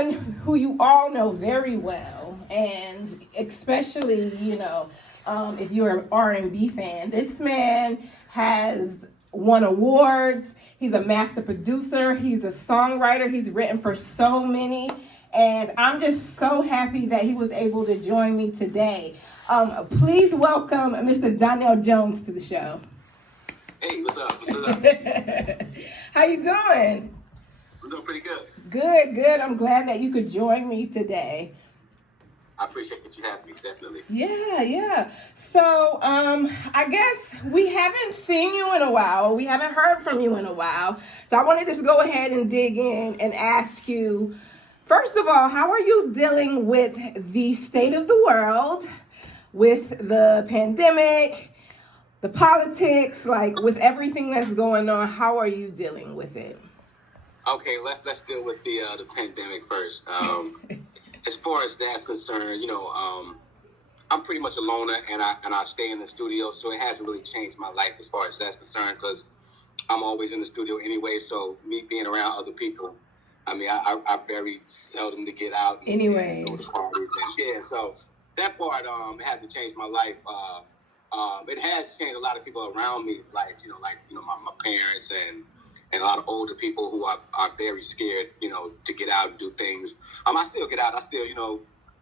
someone who you all know very well, and especially, if you're an R&B fan, this man has won awards. He's a master producer. He's a songwriter. He's written for so many. And I'm just so happy that he was able to join me today. Please welcome Mr. Donell Jones to the show. Hey, what's up? What's up? How you doing? I'm doing pretty good. Good. I'm glad that you could join me today. I appreciate that you having me, definitely. Yeah. So, I guess we haven't seen you in a while. We haven't heard from you in a while. So I wanted to just go ahead and dig in and ask you, first of all, how are you dealing with the state of the world, with the pandemic, the politics, like with everything that's going on? How are you dealing with it? Okay, let's deal with the pandemic first. As far as that's concerned, I'm pretty much a loner, and I stay in the studio, so it hasn't really changed my life as far as that's concerned, because I'm always in the studio anyway. So me being around other people, I mean, I very seldom to get out and go to parties, and so that part it hasn't changed my life. It has changed a lot of people around me, like my parents and a lot of older people who are very scared, to get out and do things. I still get out. I still,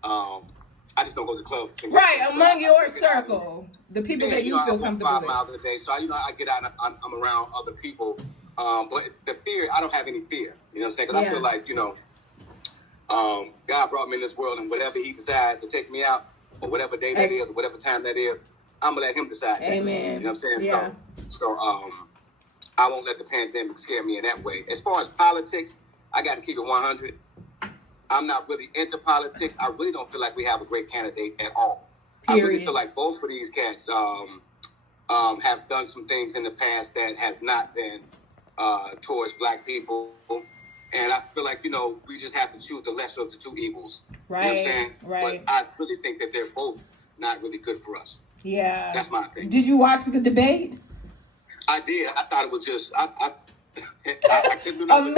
I just don't go to clubs. Right, among your circle, the people that you feel comfortable with. 5 miles a day, so I get out and I'm around other people. But the fear, I don't have any fear. You know what I'm saying? Because I feel like, God brought me in this world, and whatever He decides to take me out, or whatever day that is, or whatever time that is, I'm gonna let Him decide. Amen. You know what I'm saying? Yeah. So I won't let the pandemic scare me in that way. As far as politics, I got to keep it 100. I'm not really into politics. I really don't feel like we have a great candidate at all. Period. I really feel like both of these cats have done some things in the past that has not been towards black people. And I feel like, we just have to choose the lesser of the two evils. Right. You know what I'm saying? Right. But I really think that they're both not really good for us. Yeah. That's my opinion. Did you watch the debate? I did. I thought it was just I couldn't do a nothing.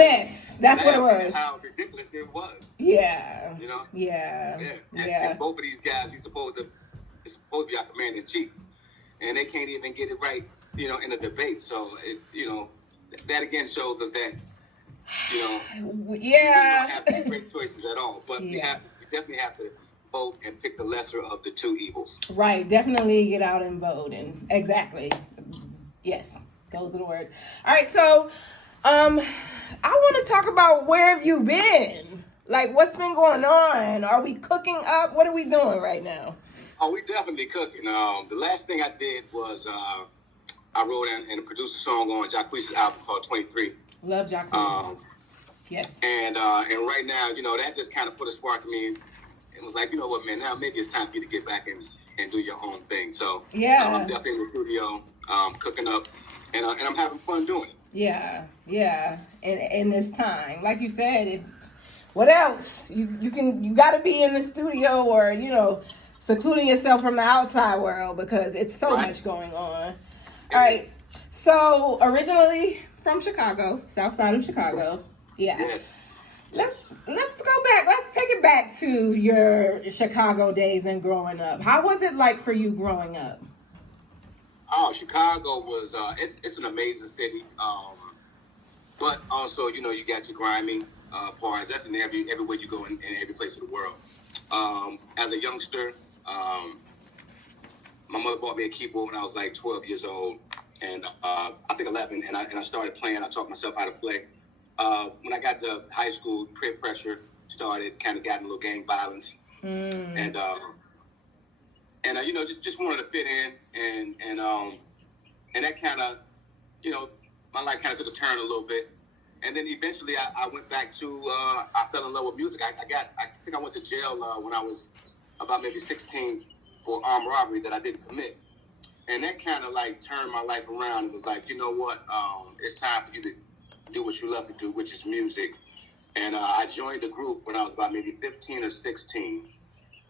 That's what it was. How ridiculous it was. Yeah. Yeah. And both of these guys, it's supposed to be our commander in chief, and they can't even get it right, in a debate. So that again shows us that, we don't have any great choices at all. But we definitely have to vote and pick the lesser of the two evils. Right. Definitely get out and vote, and exactly. Yes, those are the words. All right, so I want to talk about where have you been? Like, what's been going on? Are we cooking up? What are we doing right now? Oh, we definitely cooking. The last thing I did was I wrote and produced a song on Jacquees' album called 23. Love Jacquees. Yes. And right now, that just kind of put a spark in me. It was like, you know what, man, now maybe it's time for you to get back and do your own thing. So I'm definitely in the studio, cooking up, and I'm having fun doing it. Yeah. And in this time, like you said, what else? You got to be in the studio or secluding yourself from the outside world because it's so much going on. All right. So originally from Chicago, south side of Chicago. Yeah. Yes. Let's go back. Let's take it back to your Chicago days and growing up. How was it like for you growing up? Oh, Chicago was it's an amazing city. But also, you got your grimy parts. That's in everywhere you go in every place in the world. As a youngster, my mother bought me a keyboard when I was like 12 years old, and I think 11, and I started playing. I taught myself how to play. When I got to high school, peer pressure started, kind of got in a little gang violence, and just wanted to fit in, and that kind of, my life kind of took a turn a little bit, and then eventually I went back to, I fell in love with music. I think I went to jail when I was about maybe 16 for armed robbery that I didn't commit, and that kind of like turned my life around. It was like, you know what, it's time for you to do what you love to do, which is music. And I joined the group when I was about maybe 15 or 16.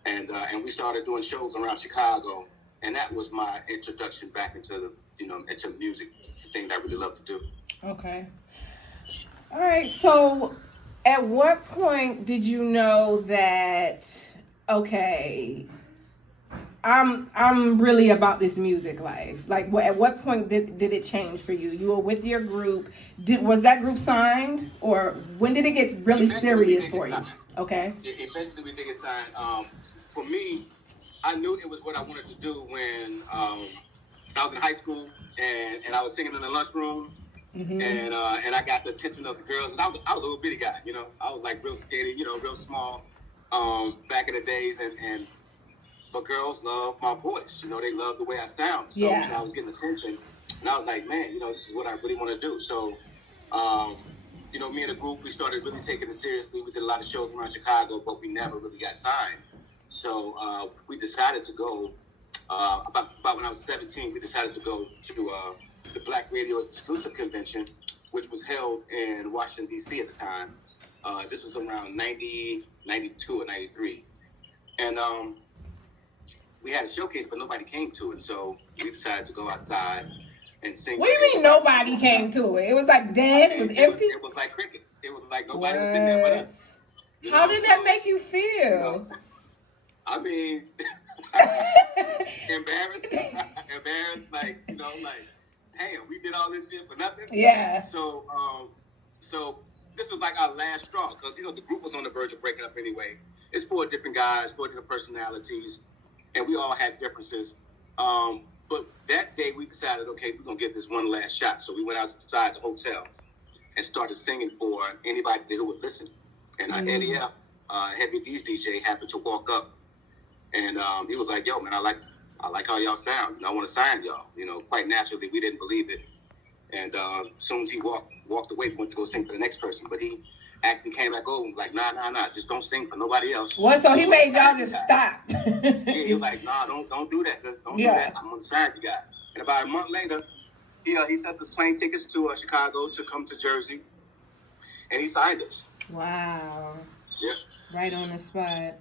And we started doing shows around Chicago. And that was my introduction back into into music, the thing that I really love to do. Okay. All right. So At what point did you know that, okay, I'm really about this music life? Like, at what point did it change for you? You were with your group. Was that group signed, or when did it get really serious for you? Okay. Eventually, we did get signed. For me, I knew it was what I wanted to do when I was in high school and I was singing in the lunchroom. Mm-hmm. And I got the attention of the girls. I was a little bitty guy, you know. I was like real skinny, you know, real small back in the days, but girls love my voice. You know, they love the way I sound. So yeah. You know, I was getting attention, and I was like, man, you know, this is what I really want to do. So, you know, me and the group, we started really taking it seriously. We did a lot of shows around Chicago, but we never really got signed. So we decided to go. About when I was 17, we decided to go to the Black Radio Exclusive Convention, which was held in Washington, D.C. at the time. This was around 90, 92 or 93. And we had a showcase, but nobody came to it. So we decided to go outside and sing. What do you mean nobody came to it? It was like dead? It was empty? It was like crickets. It was like nobody was in there but us. How did that make you feel? You know, I mean, embarrassed, like, you know, like, damn, we did all this shit for nothing. Yeah. So this was like our last straw, because, you know, the group was on the verge of breaking up anyway. It's 4 different guys, 4 different personalities, and we all had differences. But that day we decided, okay, we're going to give this one last shot. So we went outside the hotel and started singing for anybody who would listen. And Eddie F., Heavy D's DJ, happened to walk up. And he was like, yo, man, I like how y'all sound. And I want to sign y'all. You know, quite naturally, we didn't believe it. And as soon as he walked away, we went to go sing for the next person. But he actually came back over and was like, nah, just don't sing for nobody else. Well, so he made y'all just stop. Yeah, he was like, nah, don't do that. Don't do that. I'm going to sign you guys. And about a month later, he sent us plane tickets to Chicago to come to Jersey. And he signed us. Wow. Yeah. Right on the spot.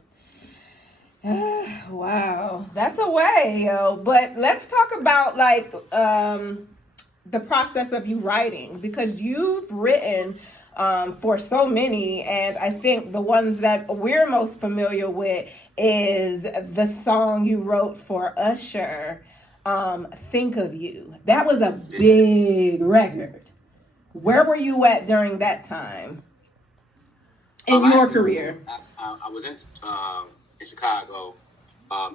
Wow, that's a way, yo. But let's talk about like the process of you writing, because you've written for so many, and I think the ones that we're most familiar with is the song you wrote for Usher, "Think of You." That was a big record. Where were you at during that time in your career? I was in Chicago.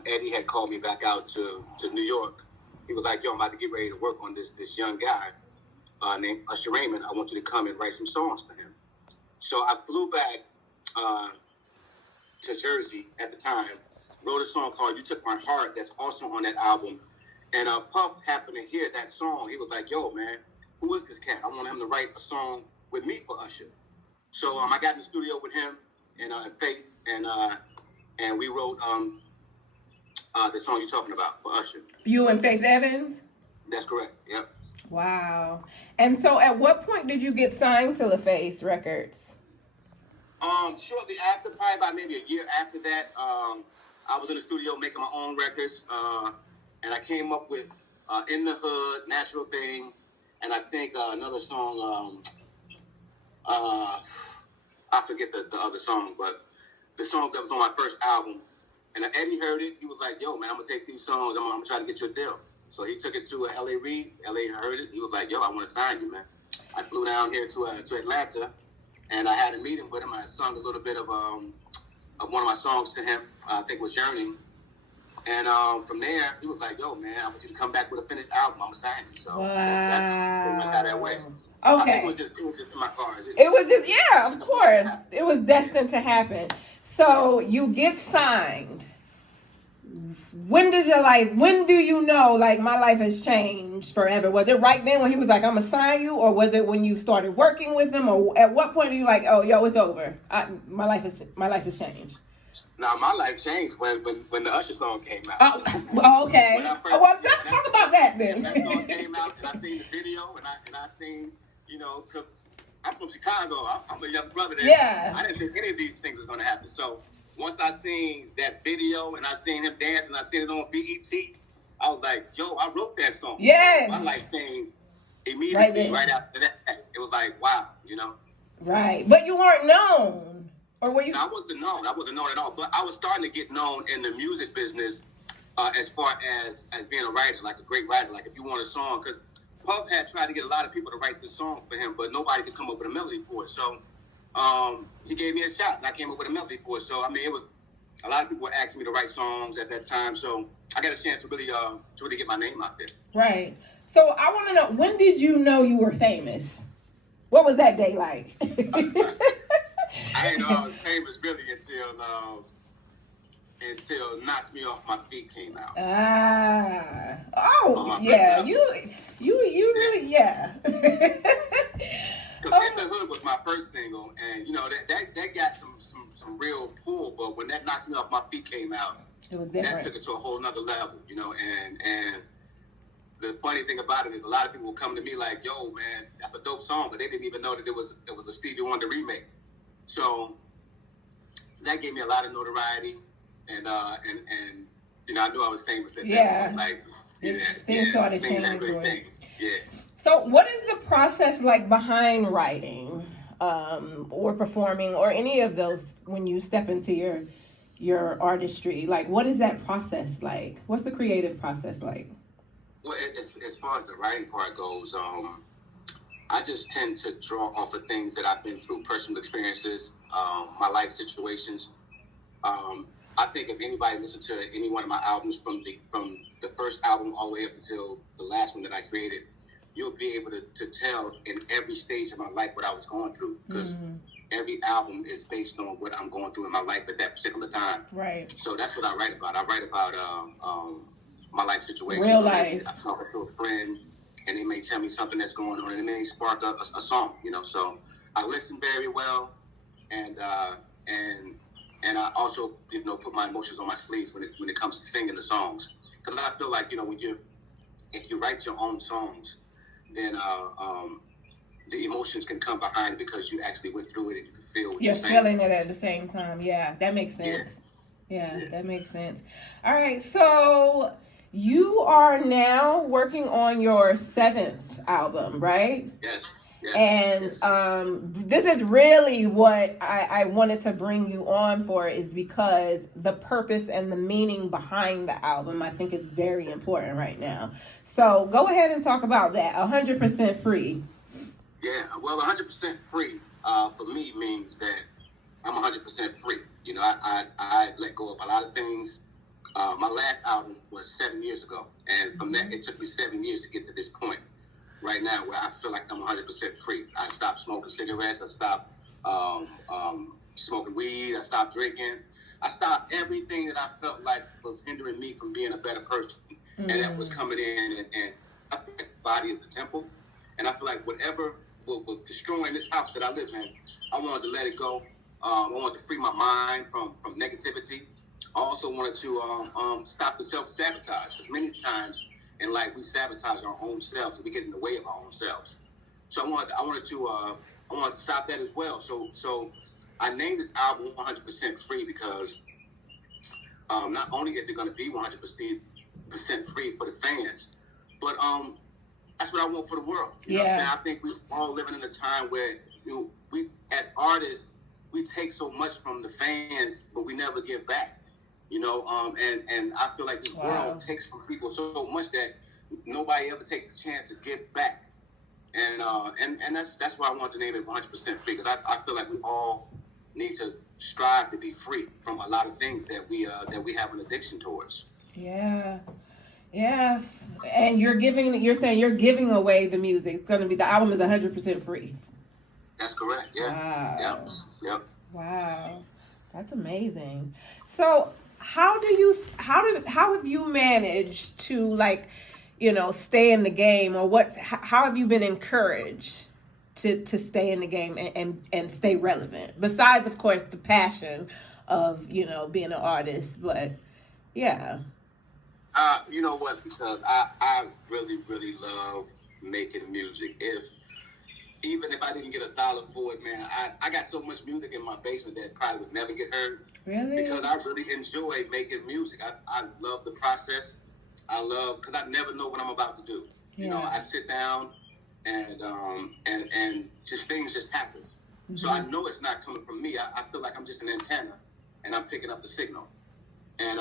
Eddie had called me back out to New York. He was like, yo, I'm about to get ready to work on this young guy named Usher Raymond. I want you to come and write some songs for him. So I flew back to Jersey at the time, wrote a song called You Took My Heart that's also on that album. And Puff happened to hear that song. He was like, yo, man, who is this cat? I want him to write a song with me for Usher. So I got in the studio with him and Faith, and we wrote the song you're talking about for Usher. You and Faith Evans? That's correct, yep. Wow. And so at what point did you get signed to LaFace Records? Shortly after, probably about maybe a year after that, I was in the studio making my own records, and I came up with In the Hood, Natural Thing, and I think another song, I forget the other song, but the song that was on my first album. And Eddie heard it. He was like, yo, man, I'm going to take these songs. I'm going to try to get you a deal. So he took it to L.A. Reid. L.A. heard it. He was like, yo, I want to sign you, man. I flew down here to Atlanta, and I had a meeting with him. I sung a little bit of one of my songs to him. I think it was Yearning. And from there, he was like, yo, man, I want you to come back with a finished album. I'm going to sign you. So that's pretty much how that went. Okay. I think it was just in my cars. It was just, yeah, of course. It was destined to happen. So you get signed. When do you know, like, my life has changed forever? Was it right then when he was like, I'm going to sign you? Or was it when you started working with him? Or at what point are you like, oh, yo, it's over? My life has changed. Now, my life changed when the Usher song came out. Oh, okay. Well, let's talk about that then. That song came out, and I seen the video, and I seen, you know, because I'm from Chicago. I'm a young brother there. Yeah. I didn't think any of these things was going to happen. So once I seen that video and I seen him dance and I seen it on BET, I was like, yo, I wrote that song. Yes. My life changed immediately right after that. It was like, wow, you know. Right. But you weren't known. Or were you? I wasn't known. I wasn't known at all. But I was starting to get known in the music business as far as being a writer, like a great writer. Like if you want a song, because Puff had tried to get a lot of people to write this song for him, but nobody could come up with a melody for it. So he gave me a shot, and I came up with a melody for it. So, I mean, it was a lot of people were asking me to write songs at that time. So I got a chance to really get my name out there. Right. So I want to know, when did you know you were famous? What was that day like? I didn't know I was famous really until Knocks Me Off My Feet came out. Yeah. You really, yeah. Because In the Hood was my first single, and that got some real pull. But when that Knocks Me Off My Feet came out, it was different. That took it to a whole nother level, and the funny thing about it is a lot of people will come to me like, yo, man, that's a dope song, but they didn't even know that it was a Stevie Wonder remake. So that gave me a lot of notoriety, and I knew I was famous at that point. Like, things started changing. Yeah. So what is the process like behind writing or performing or any of those when you step into your artistry? Like, what is that process like? What's the creative process like? Well, as far as the writing part goes, I just tend to draw off of things that I've been through, personal experiences, my life situations. I think if anybody listened to any one of my albums from the first album all the way up until the last one that I created, you'll be able to tell in every stage of my life what I was going through, because every album is based on what I'm going through in my life at that particular time. Right. So that's what I write about. I write about my life situation. Real life. I'm talking to a friend, and they may tell me something that's going on, and it may spark a song. So I listen very well, and I also put my emotions on my sleeves when it comes to singing the songs, because I feel like if you write your own songs, then the emotions can come behind it because you actually went through it and you can feel what you're saying. You're feeling it at the same time. Yeah, that makes sense. Yeah, that makes sense. All right, so you are now working on your 7th album, right? Yes. And this is really what I wanted to bring you on for, is because the purpose and the meaning behind the album I think is very important right now. So go ahead and talk about that. 100% Free. Yeah, well, 100% free for me means that I'm 100% free. I let go of a lot of things. My last album was 7 years ago, and from that, it took me 7 years to get to this point right now where I feel like I'm 100% free. I stopped smoking cigarettes. I stopped smoking weed. I stopped drinking. I stopped everything that I felt like was hindering me from being a better person, and that was coming in and the body of the temple. And I feel like whatever was destroying this house that I live in, I wanted to let it go. I wanted to free my mind from negativity. I also wanted to stop the self-sabotage, because many times in life we sabotage our own selves and we get in the way of our own selves. So I wanted to stop that as well. So I named this album 100% Free because not only is it going to be 100% free for the fans, but that's what I want for the world. You know what I'm saying? I think we're all living in a time where we as artists, we take so much from the fans, but we never give back. And I feel like this world takes from people so much that nobody ever takes the chance to give back. And that's why I want to name it 100% Free, because I feel like we all need to strive to be free from a lot of things that we have an addiction towards. Yeah. Yes. And you're saying you're giving away the music. It's going to be, the album is 100% free. That's correct. Yeah. Wow. Yep. Wow. That's amazing. So how have you managed to stay in the game, or how have you been encouraged to stay in the game and stay relevant? Besides, of course, the passion of, being an artist, but yeah. You know what? Because I really, really love making music. Even if I didn't get $1 for it, man, I got so much music in my basement that probably would never get heard. Really? Because I really enjoy making music. I love the process. Because I never know what I'm about to do. Yeah. I sit down and just things just happen. So I know it's not coming from me. I feel like I'm just an antenna, and I'm picking up the signal. And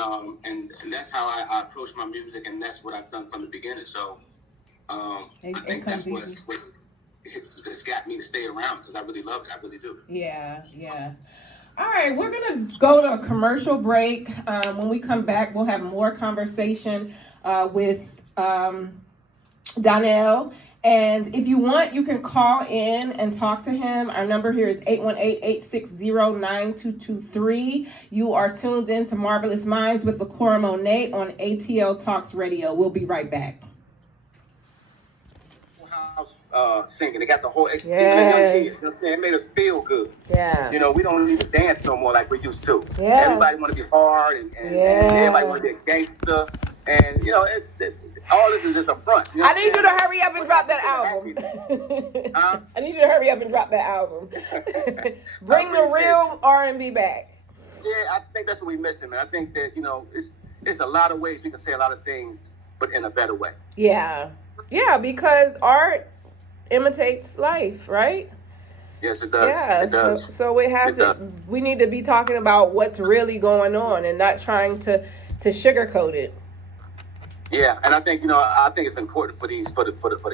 that's how I approach my music, and that's what I've done from the beginning. So I think that's what's got me to stay around, because I really love it. I really do. Yeah. All right, we're going to go to a commercial break. When we come back, we'll have more conversation with Donell. And if you want, you can call in and talk to him. Our number here is 818-860-9223. You are tuned in to Marvelous Minds with LaCora Monet on ATL Talks Radio. We'll be right back. House singing. They got the whole, even the young kids. You know what I'm saying? It made us feel good. Yeah. You know, we don't need to dance no more like we used to. Yeah. Everybody want to be hard, and everybody want to be a gangster. And, you know, all this is just a front. You know I need you to hurry up and drop that album. I need you to hurry up and drop that album. Bring the real R&B back. Yeah, I think that's what we're missing, man. I think that, you know, it's a lot of ways we can say a lot of things, but in a better way. Yeah, because art imitates life, right? Yes, it does. Yeah, it does. So it has to. We need to be talking about what's really going on and not trying to sugarcoat it. Yeah, and I think, you know, I think it's important for the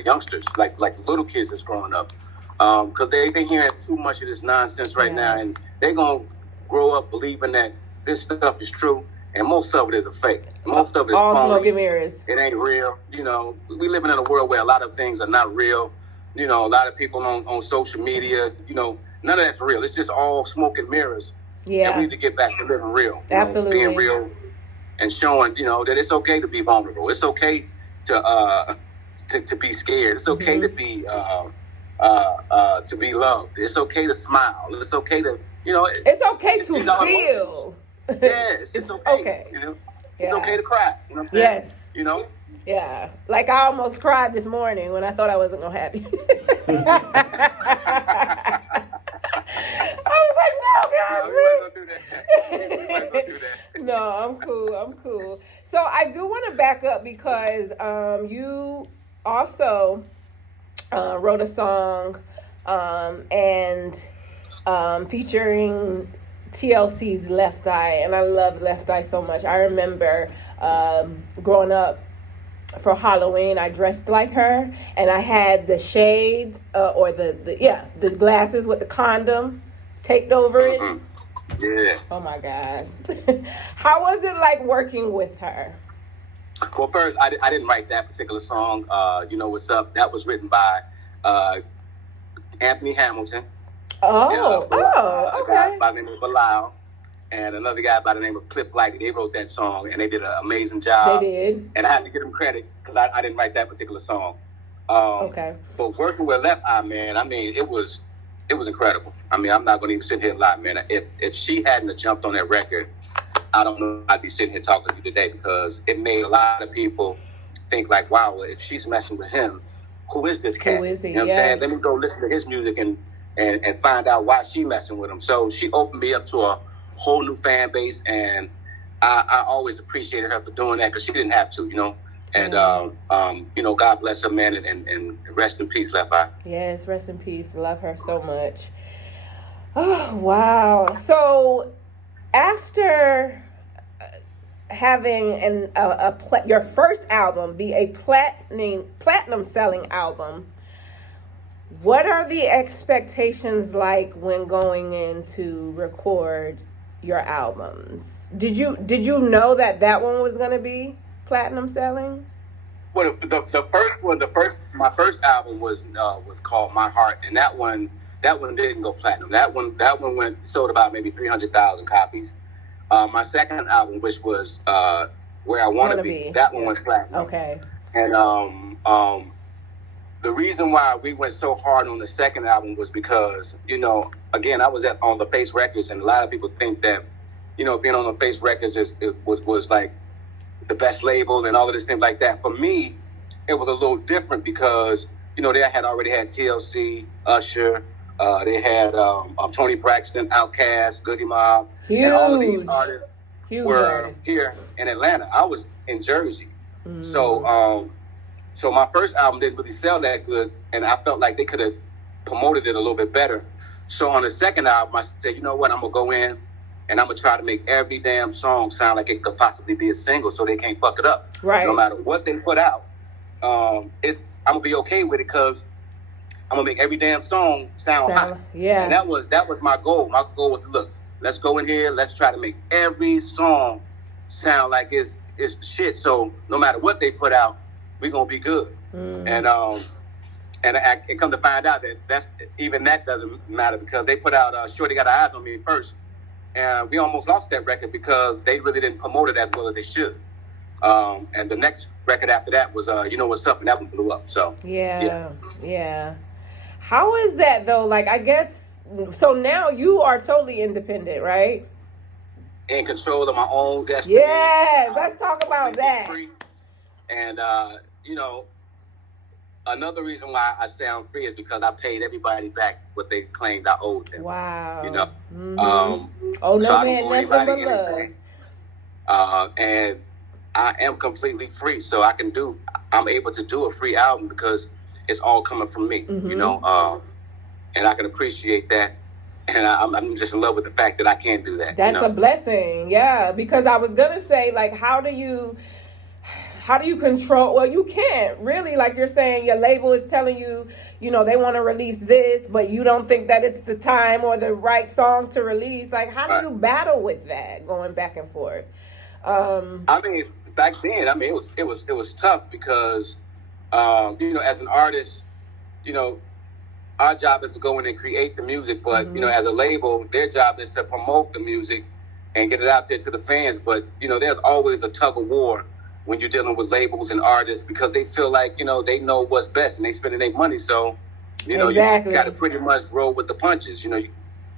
youngsters, like little kids that's growing up, because they hearing too much of this nonsense right now, and they're gonna grow up believing that this stuff is true, and most of it is a fake. Most of it is all phony. smoke and mirrors. It ain't real. You know, we living in a world where a lot of things are not real. You know, a lot of people on social media, you know, none of that's real. It's just all smoke and mirrors. Yeah, and we need to get back to living real. Absolutely, being real. And showing, you know, that it's okay to be vulnerable. It's okay to be scared. It's okay to be loved. It's okay to smile. It's okay to, you know. It's okay to feel. Yes, it's okay. You know, it's okay to cry. You know what I'm saying? Yes. You know. Yeah, like I almost cried this morning when I thought I wasn't gonna have you. I was like, no, God, please. No, I'm cool. So I do want to back up because you also wrote a song and featuring TLC's Left Eye, and I love Left Eye so much. I remember growing up for Halloween, I dressed like her, and I had the shades or the glasses with the condom taped over it. Yeah. Oh my God. How was it like working with her? Well, first, I didn't write that particular song. You know what's up? That was written by Anthony Hamilton. Okay. A guy by the name of Bilal, and another guy by the name of Clip Black. They wrote that song, and they did an amazing job. They did. And I have to give them credit because I didn't write that particular song. Okay. But working with Left Eye, man, I mean, it was incredible. I mean, I'm not going to even sit here and lie, man. If she hadn't jumped on that record, I don't know if I'd be sitting here talking to you today, because it made a lot of people think like, wow, well, if she's messing with him, who is this cat? Who is he? You know what I'm saying? Let me go listen to his music and find out why she messing with him. So she opened me up to a whole new fan base, and I always appreciated her for doing that, because she didn't have to, you know. And, you know, God bless her, man, and rest in peace, Left Eye. Yes, rest in peace. Love her so much. Oh, wow. So after having your first album be a platinum selling album, what are the expectations like when going in to record your albums? Did you know that one was going to be platinum selling? Well, my first album was called My Heart, and that one didn't go platinum. That one sold about maybe 300,000 copies. My second album, which was Where I Wanna Be, that one went platinum. Okay. And the reason why we went so hard on the second album was because, you know, again, I was on the Face Records, and a lot of people think that, you know, being on the Face Records was like the best label and all of this thing like that. For me, it was a little different because, you know, they had already had TLC, Usher, they had Tony Braxton, Outkast, Goody Mob, and all of these artists were here in Atlanta. I was in Jersey. So my first album didn't really sell that good, and I felt like they could have promoted it a little bit better. So on the second album, I said, you know what, I'm gonna go in and I'm gonna try to make every damn song sound like it could possibly be a single, so they can't fuck it up. Right. No matter what they put out, I'm gonna be okay with it because I'm gonna make every damn song sound hot. Yeah. And that was my goal. My goal was, look, let's go in here, let's try to make every song sound like it's the shit. So no matter what they put out, we're gonna be good. And it come to find out that that doesn't matter because they put out Shorty Got Her Eyes on Me first, and we almost lost that record because they really didn't promote it as well as they should. And the next record after that was You Know What's Up, and that one blew up. So yeah. How is that though? Like, I guess so. Now you are totally independent, right? In control of my own destiny. Yes, let's talk about that. Free. And another reason why I say I'm free is because I paid everybody back what they claimed I owed them. Wow. You know. Oh no, so man, nothing but love. And I am completely free, so I'm able to do a free album because it's all coming from me, you know, and I can appreciate that, and I'm just in love with the fact that I can do that. That's a blessing, yeah. Because I was gonna say, like, how do you control? Well, you can't really, like you're saying, your label is telling you, you know, they want to release this, but you don't think that it's the time or the right song to release. Like, how do you battle with that, going back and forth? I mean, back then, it was tough because, you know, as an artist, you know, our job is to go in and create the music, but you know, as a label, their job is to promote the music and get it out there to the fans. But you know, there's always a tug of war when you're dealing with labels and artists because they feel like, you know, they know what's best and they spending their money. So, you know, exactly. You got to pretty much roll with the punches. You know,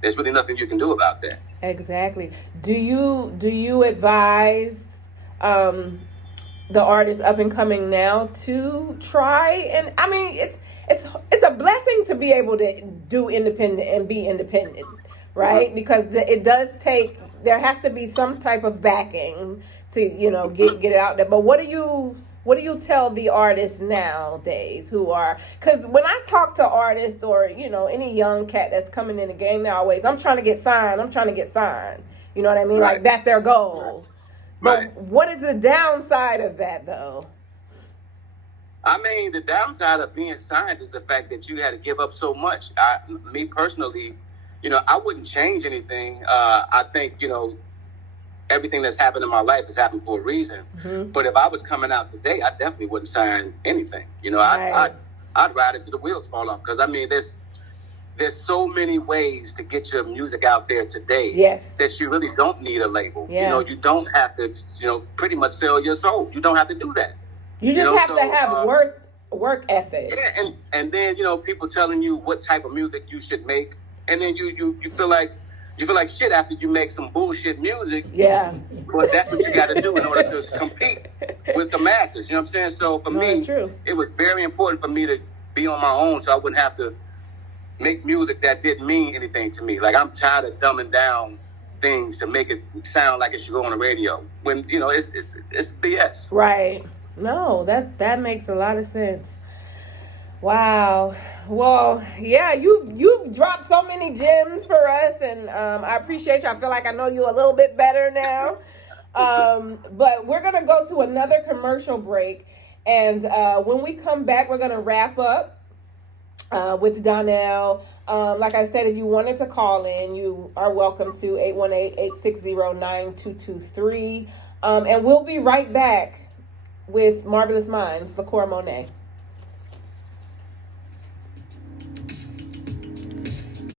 there's really nothing you can do about that. Exactly. Do you advise the artists up and coming now to try? And I mean, it's a blessing to be able to do independent and be independent, right? Because it does take, there has to be some type of backing to, you know, get it out there. But what do you tell the artists nowadays who are, because when I talk to artists or, you know, any young cat that's coming in the game, they're always, I'm trying to get signed. You know what I mean? Right. Like, that's their goal. Right. But what is the downside of that, though? I mean, the downside of being signed is the fact that you had to give up so much. Me personally, you know, I wouldn't change anything. I think, you know, everything that's happened in my life has happened for a reason. But if I was coming out today, I definitely wouldn't sign anything. You know, Right. I'd ride it till the wheels fall off. Because, I mean, there's so many ways to get your music out there today. Yes. That you really don't need a label. Yeah. You know, you don't have to, you know, pretty much sell your soul. You don't have to do that. You just have to have work ethic. Yeah, and then, you know, people telling you what type of music you should make, and then you feel like shit after you make some bullshit music. Yeah. But that's what you got to do in order to compete with the masses. You know what I'm saying? So for me, it's true. It was very important for me to be on my own, so I wouldn't have to make music that didn't mean anything to me. Like, I'm tired of dumbing down things to make it sound like it should go on the radio when, you know, it's BS. Right. No, that makes a lot of sense. Wow. Well, yeah, you've dropped so many gems for us, and I appreciate you. I feel like I know you a little bit better now. But we're gonna go to another commercial break, and when we come back, we're gonna wrap up with Donell. Like I said, if you wanted to call in, you are welcome to 818-860-9223. And we'll be right back with Marvelous Minds, LaCoraMonet.